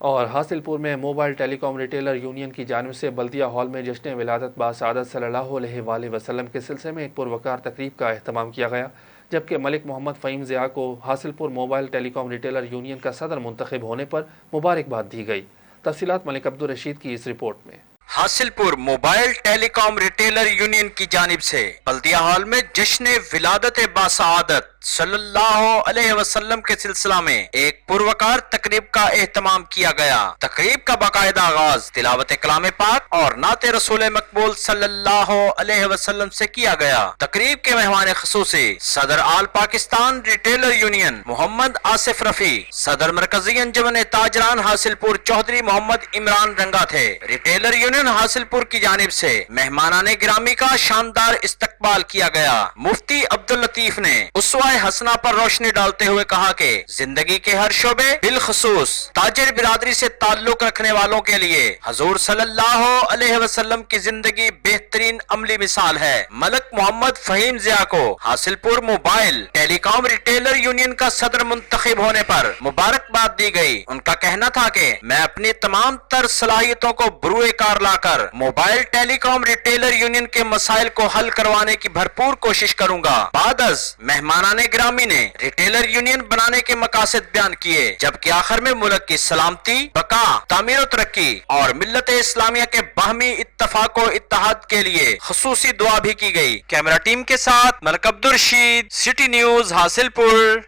اور حاصل پور میں موبائل ٹیلی کام ریٹیلر یونین کی جانب سے بلدیہ ہال میں جشن ولادت باسعادت صلی اللہ علیہ وآلہ وسلم کے سلسلے میں ایک پروقار تقریب کا اہتمام کیا گیا، جبکہ ملک محمد فہیم ضیاء کو حاصل پور موبائل ٹیلی کام ریٹیلر یونین کا صدر منتخب ہونے پر مبارکباد دی گئی۔ تفصیلات ملک عبدالرشید کی اس رپورٹ میں۔ حاصل پور موبائل ٹیلی کام ریٹیلر یونین کی جانب سے بلدیہ ہال میں جشن ولادت باسعادت صلی اللہ علیہ وسلم کے سلسلہ میں ایک پروقار تقریب کا اہتمام کیا گیا۔ تقریب کا باقاعدہ آغاز تلاوت کلام پاک اور نعت رسول مقبول صلی اللہ علیہ وسلم سے کیا گیا۔ تقریب کے مہمان خصوصی صدر آل پاکستان ریٹیلر یونین محمد آصف رفیع، صدر مرکزی انجمن تاجران حاصل پور چودھری محمد عمران رنگا تھے۔ ریٹیلر یونین حاصل پور کی جانب سے مہمانان گرامی کا شاندار استقبال کیا گیا۔ مفتی عبداللطیف نے اسوہ حسنہ پر روشنی ڈالتے ہوئے کہا کہ زندگی کے ہر شعبے بالخصوص تاجر برادری سے تعلق رکھنے والوں کے لیے حضور صلی اللہ علیہ وسلم کی زندگی بہترین عملی مثال ہے۔ ملک محمد فہیم ضیاء کو حاصل پور موبائل ٹیلی کام ریٹیلر یونین کا صدر منتخب ہونے پر مبارکباد دی گئی۔ ان کا کہنا تھا کہ میں اپنی تمام تر صلاحیتوں کو بروئے کار لا کر موبائل ٹیلی کام ریٹیلر یونین کے مسائل کو حل کروانے کی بھرپور کوشش کروں گا۔ بعد از مہمانان گرامی نے ریٹیلر یونین بنانے کے مقاصد بیان کیے، جبکہ آخر میں ملک کی سلامتی، بقا، تعمیر و ترقی اور ملت اسلامیہ کے باہمی اتفاق و اتحاد کے لیے خصوصی دعا بھی کی گئی۔ کیمرہ ٹیم کے ساتھ ملک عبدالرشید، سٹی نیوز حاصل پور۔